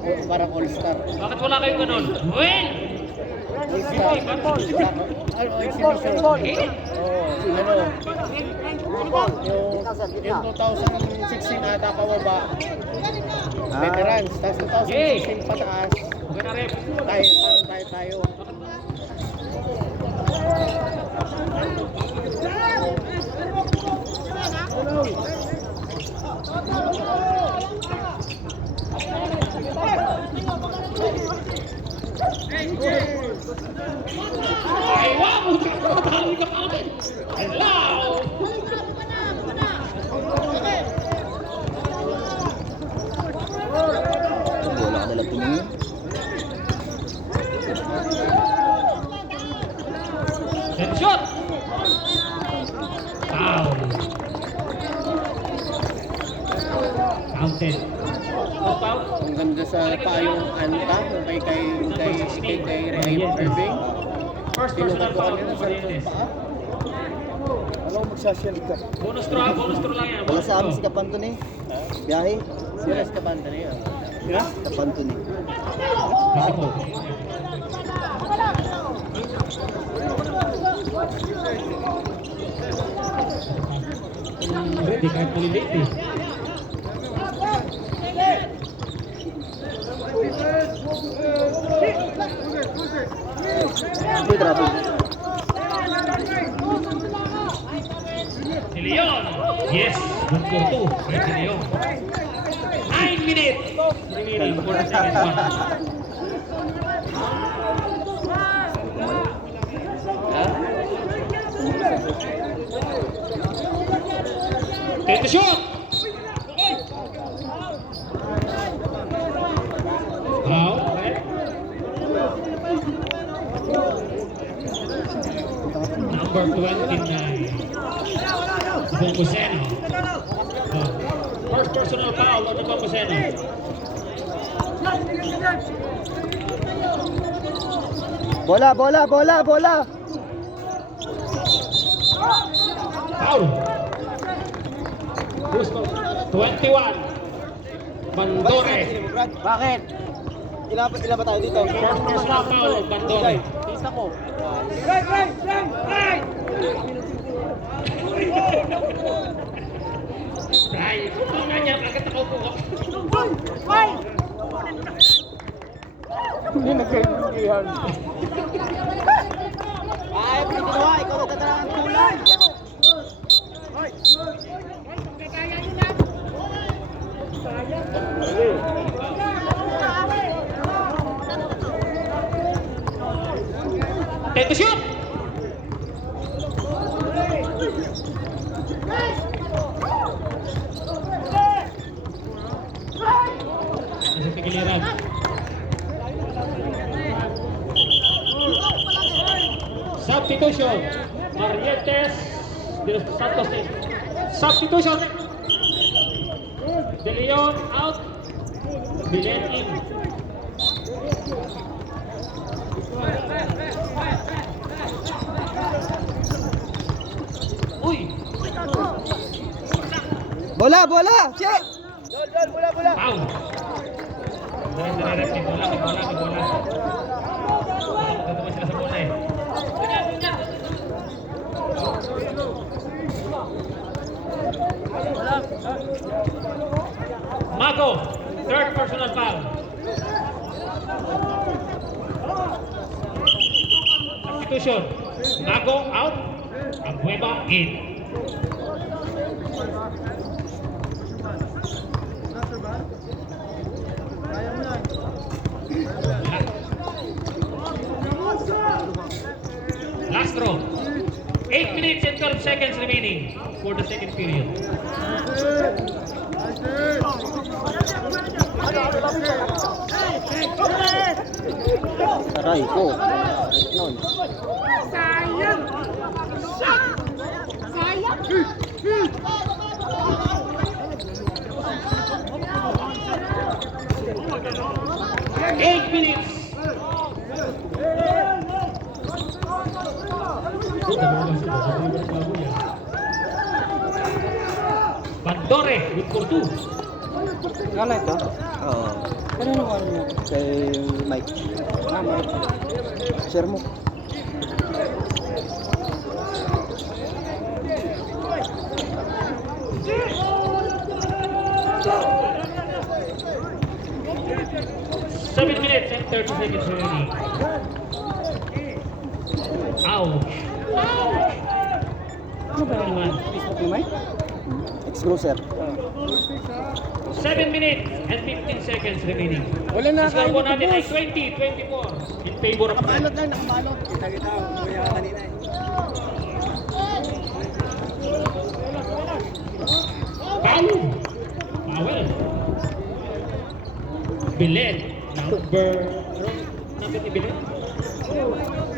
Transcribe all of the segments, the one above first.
parang all-star. Bakit wala kayong ganun? Well! All-star. Ano, exhibition. Oo, yung 2016 ata pababa. Veterans. Tapos 2016 pataas. Okay na rep. Parang tayo. Ay, wow! Matalo ka pa rin! Hello! Wala na lang tumingin. Set shot! Foul! Counted. Foul? Ang ganda sa payong anta nung kay Irving. First personal foul for Marines. Alam mo magsashell ka. Bonus throw lang yan. Wala sa amin si Kapanton eh. Biyahe. Sila sa kabanda na yan. Kapanton eh. Kasi po. Di kahit maliliit eh. Uy, grabe. Si Leon. Yes. Good for two. Si Leon. 9 minutes. Remaining for the second one. Take the shot. Now, number 29. Bomboseno. First personal foul on the Bomboseno. Bola. Foul. Gusto. 21. Bandore. Bakit? Ilan ba tayo dito? First personal foul on Bandore. Isa ko. Ay, kanya agad ako po. Hindi nagkaibigan. Ay, ginawa. Ikaw nagtatara ang tulan. Take the shot. Nasa kagiliran. Substitution. Marientes de los Santos. Substitution. De Leon out. Bilen in. Uy! Bola. Check. Bola. Foul! Dire-direct, bola. Tutuwa sila sa bola eh. Mago, third personal foul. Substitution. Mago out. Abueva in. Last throw. 8 minutes and 12 seconds remaining for the second period. Aray ko. Nun. Sayang! Eight minutes. Bandore with for two. Ano ito? Oo. Kanino mo mo? Kay Mike. Share mo. Seven minutes and 30 seconds remaining. Ouch! Ano ba naman? Facebook ni Mike? Ex-grocer. 7 minutes and 15 seconds remaining. Wala na Score po kayo natin ay boss. 20-24 in favor of Red. Nakabalot lang, nakabalot. Kita-kita ako. Kaya kanina eh. Foul! Foul! Bilen. Number ni Bilen?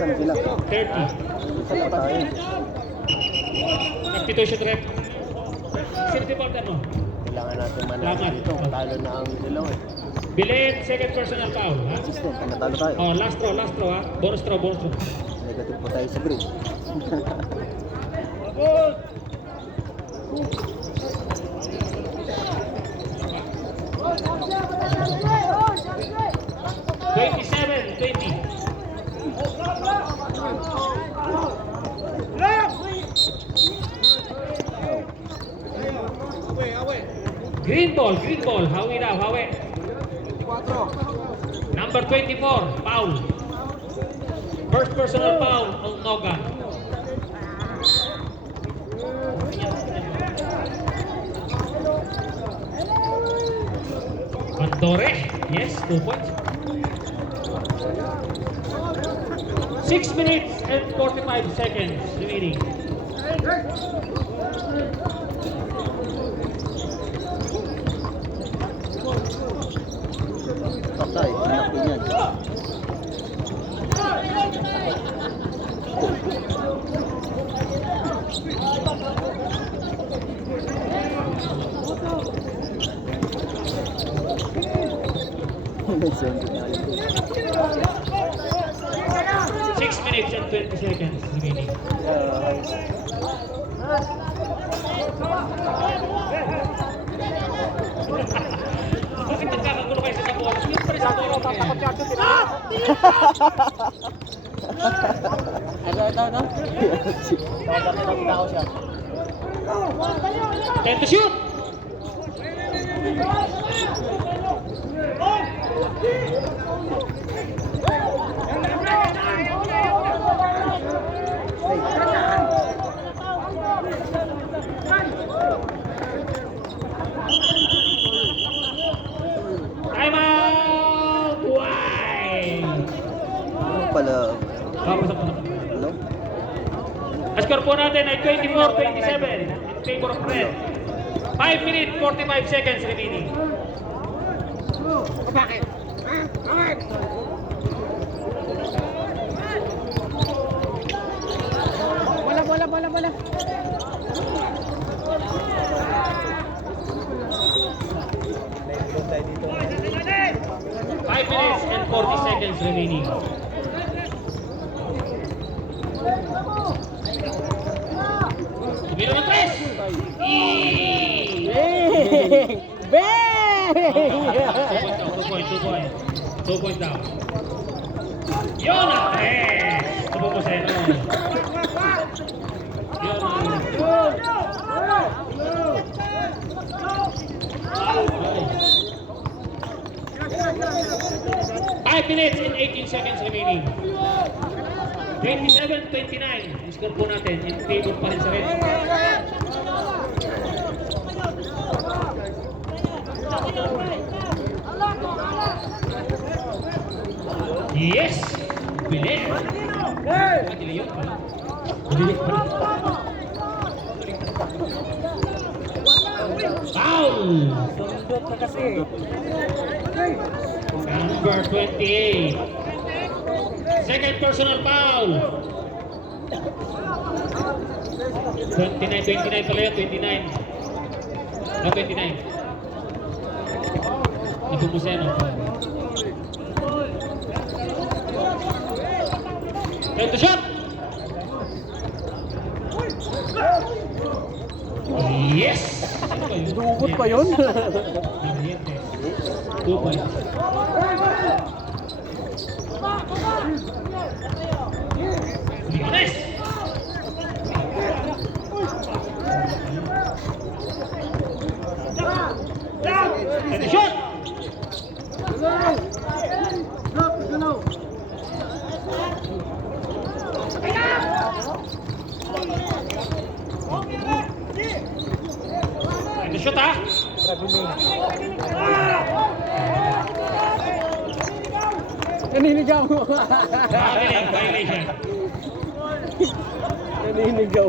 Saan sila? 30. Saan pa tayo? Substitution rep. Sino deporter mo? Kailangan natin Lamat. manalo dito. Talo na ang dilaw eh. Bilen, second personal foul. Ha? Assistant, natalo tayo. Oh, last throw ha. Bonus throw. Negative po tayo sa grade. 27-20. Green ball. Hawi daw, hawi. Number 24, foul. First personal foul ng Noga. Pandore, yes, 2 points. 6 minutes and 45 seconds remaining. Patay, anak ko yan. Siyempre na yun. 6 minutes and 20 seconds remaining. Bakit nagkakagulo kayo sa Sapporo? Yung pa rin sa Sapporo kayo. Ito. Pagkakita ko siya. 10 to shoot! Time out! Why? Ano pala? Pasok. Ano? Ang score po natin ay 24-27 in favor of Red. 5 minutes, 45 seconds remaining. Bakit? Bakit? Bola. 5 minutes and 40 seconds remaining. Tumira ng 3! Bang! 2 points down. Yun ang 3! Tubo mo sa ino. Yun ang... 5 minutes and 18 seconds remaining. 27-29. Yung score po natin in favor pa rin sa Red. Yes! Bilis! Dili yun pala. Dili pala. Foul! Sundot ka kasi. Number 28. Second personal foul. 29 pala yun, 29. No, 29. Ipumuseno. Time to shot! Yes! Sino ba yun? Dugot pa yun. Oriente. 2 points. Leones! And the shot! And the shot, ha? Naninigaw. Violation. Naninigaw.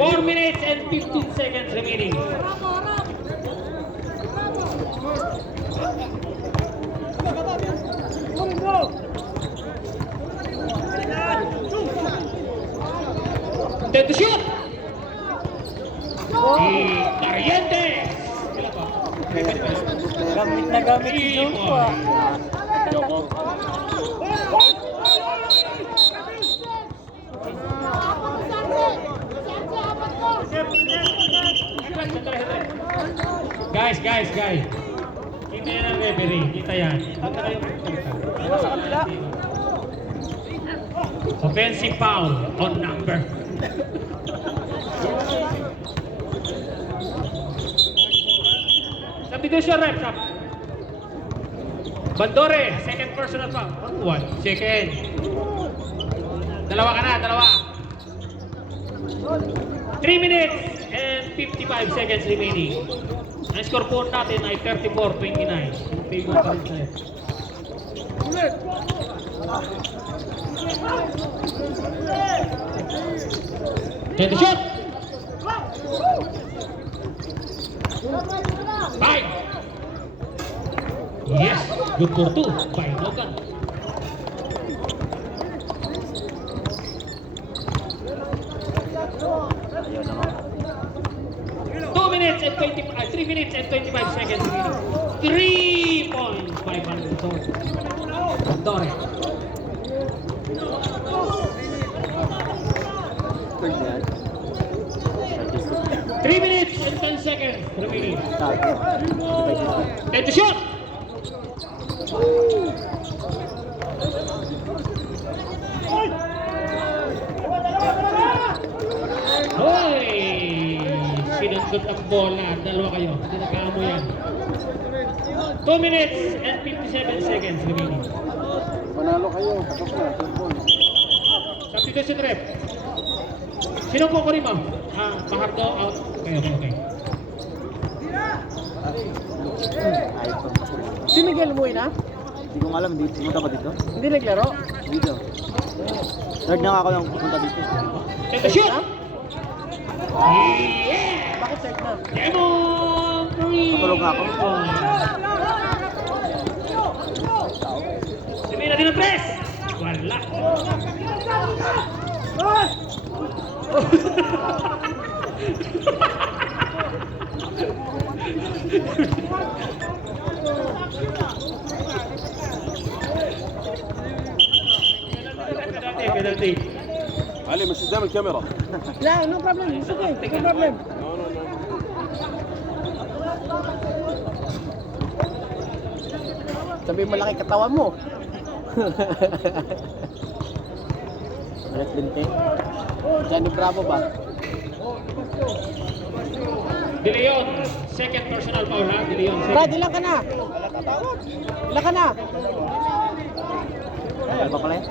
4 minutes and 15 seconds remaining. Then the shoot! Oriente! Gamit na gamit si Joshua. Joko. Guys. Kita yan ang referee. Kita yan. Punta kayo. Offensive foul on number. Substitution rep. Bandore, second personal foul. 1 second. Dalawa ka na, dalawa. 3 minutes and 55 seconds remaining. Ang score po natin ay 34-29. In favor pa rin sa'yo. And the shot! 5! Yes! Good for 2 by Logan. Ayaw naman. 3 minutes and 25 seconds remaining. 3 points by Bandore. 3 minutes and 10 seconds remaining. And the shot! Hoy! Sinundot ang bola. Dalawa kayo. Hindi nagkaamo yan. 2 minutes and 57 seconds remaining. Panalo kayo. Tapos na. Substitution rep. Sino po ko rin mo? Pahardo out. Okay. Si Miguel Buena? Hindi ko alam, hindi pumunta ba dito? Hindi naglaro? Dito. Third na ako lang pupunta dito. And the shoot! Ha? Yeah! Bakit check na? Demon 3! Matulog nga ako. Sabihin natin ang press! Wala! Penalty. علي مش قدام الكاميرا. Yeah, no problem. It's okay. No problem. Sabi malaki katawan mo. Alas 20. Johnny Bravo ba? De Leon, second personal foul ha? De Leon, Brad, second. ilan ka na? Ilan ka na? Ano pa pala yan?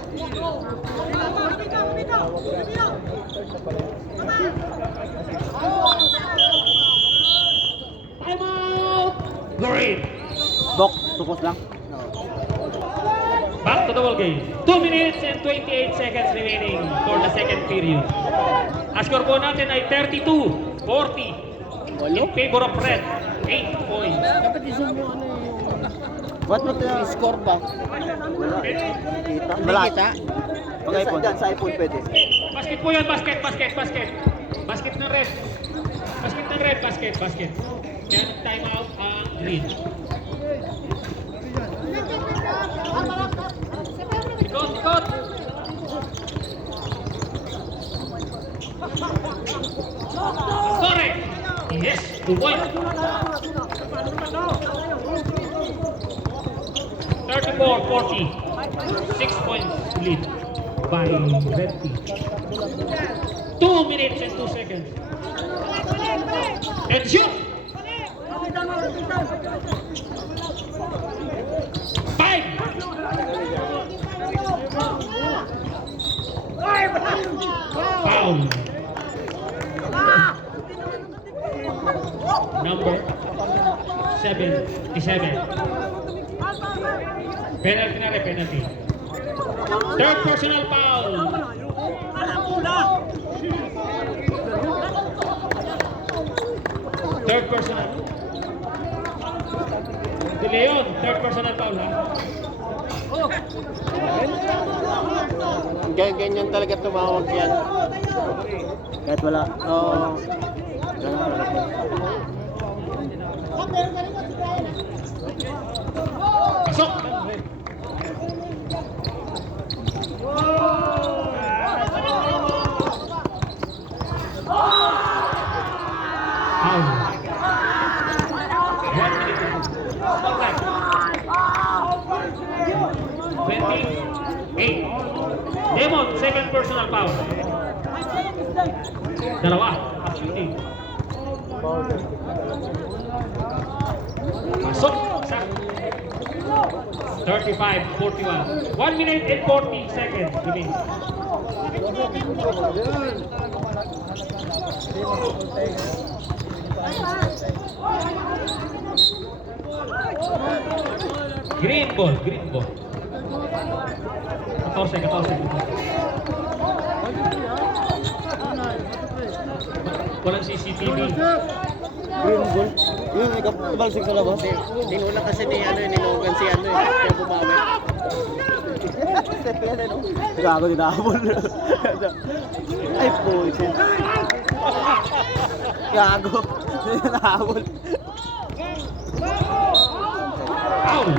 Time out! Green. Bok, tukos lang. Back to the ball game. 2 minutes and 28 seconds remaining for the second period. Ang score po natin ay 32-40 in favor of Red. 8 points. Dapat isang mo ano yung What score ba? Wala. Kita. Hindi kita? Pag iPhone. Sa iPhone pwede. Basket po yun, basket. Basket ng red. Basket. Kaya time out ang green. Ikot. Correct. Yes, 2 points. 34-40. 6 points lead by Red Team. 2 minutes and 2 seconds. And shoot! 5! Foul. Number 77. Penalty na rin, penalty. Third personal foul. Third personal. De Leon, third personal foul ha. Ganyan talaga tumawag yan. Kahit wala. Oo. Ganun talaga. Pasok. Foul. 1 minute. Small time. 28. Demon, second personal foul. Dalawa. Shooting. Pasok. Isa. 35-41. 1 minute and 40 seconds remaining. Green ball, green ball. 14. Walang CCTV. Green ball. Yun, may kabalsik sa labas. Tinula kasi ni Logan si kaya bumawi. Gago, tinahabol. Ay, puso. Gago. Tinahabol. Foul.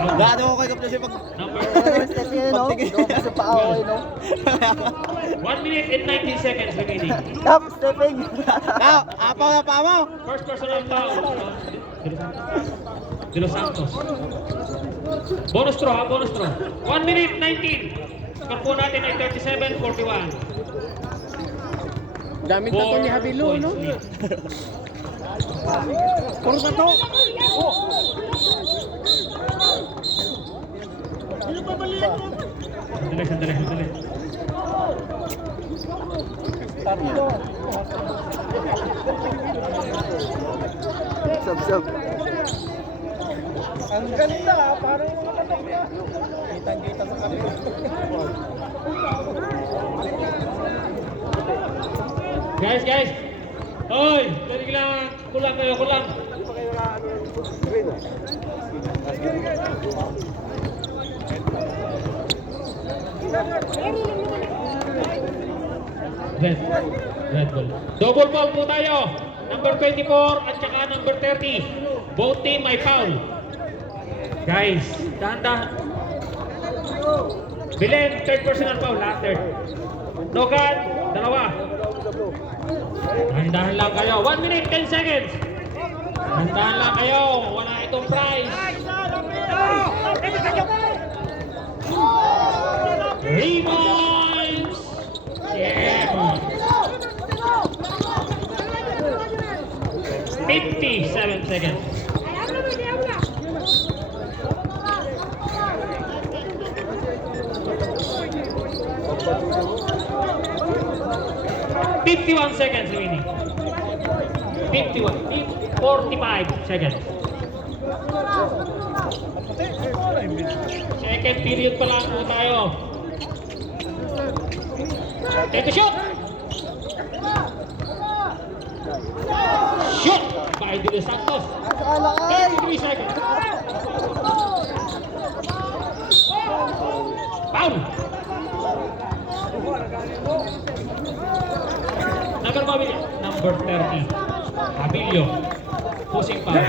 Gado ko kay Kapla siya pag... Number Pagtigil sa paa ko, no? 1 minute and 19 seconds remaining. Stop stepping! Now, apaw na pa mo! First personal foul. De Los Santos. Bonus throw ha, bonus throw. 1 minute 19. Score po natin ay 37-41. Gamit na to ni Habilo, no? Puro na to! Sandali. Sab-sab. Ang ganda, parang yung mga tatak niya. Kitang-kita sa kamera. Guys. Hoy, dali lang. Kulang kayo. Red ball. Double ball po tayo. Number 24 at saka number 30. Both team may foul. Guys, dahan-dahan. Bilen, third personal foul ha, third. Logan, dalawa. Dahan-dahan lang kayo. 1 minute, 10 seconds. Dahan-dahan lang kayo. Wala itong prize. Reminds! Yeah! 57 seconds. $51 seconds remaining. 45 seconds. Second period pa lang po tayo. Take a shot! Shoot by De Los Santos. 33 seconds. Foul. Number 30. Abilio. Pushing foul.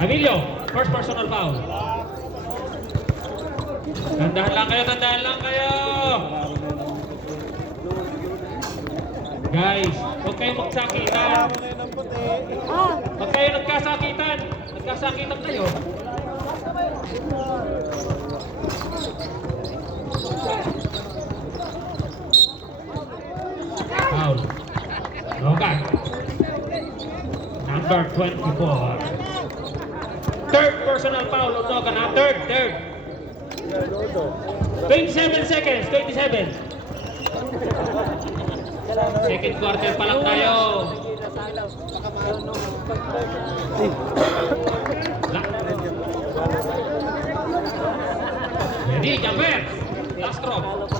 Abilio. First personal foul. Tandahan lang kayo. Guys, huwag kayong magsakitan. Huwag kayo nagkasakitan. Nagkasakitan kayo. Foul. Logan. Number 24. Third personal foul on Logan. Ha? Third. 27 seconds. 27. Second quarter pa lang tayo. Ready, Jamper. Last drop.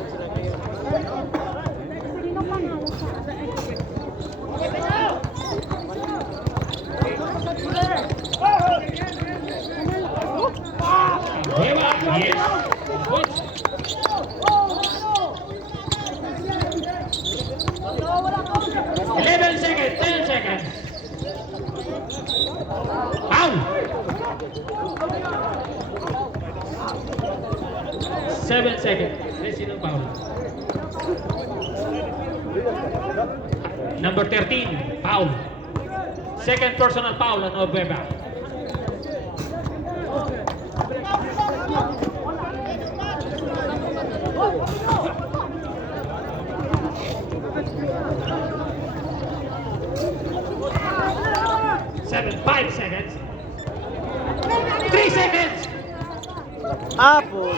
Dewa, yes. Good. 11 seconds, 10 seconds. Foul. 7 seconds. Let's see the foul. Number 13, foul. Second personal foul on Obeba. Five seconds. 3 seconds. Apple.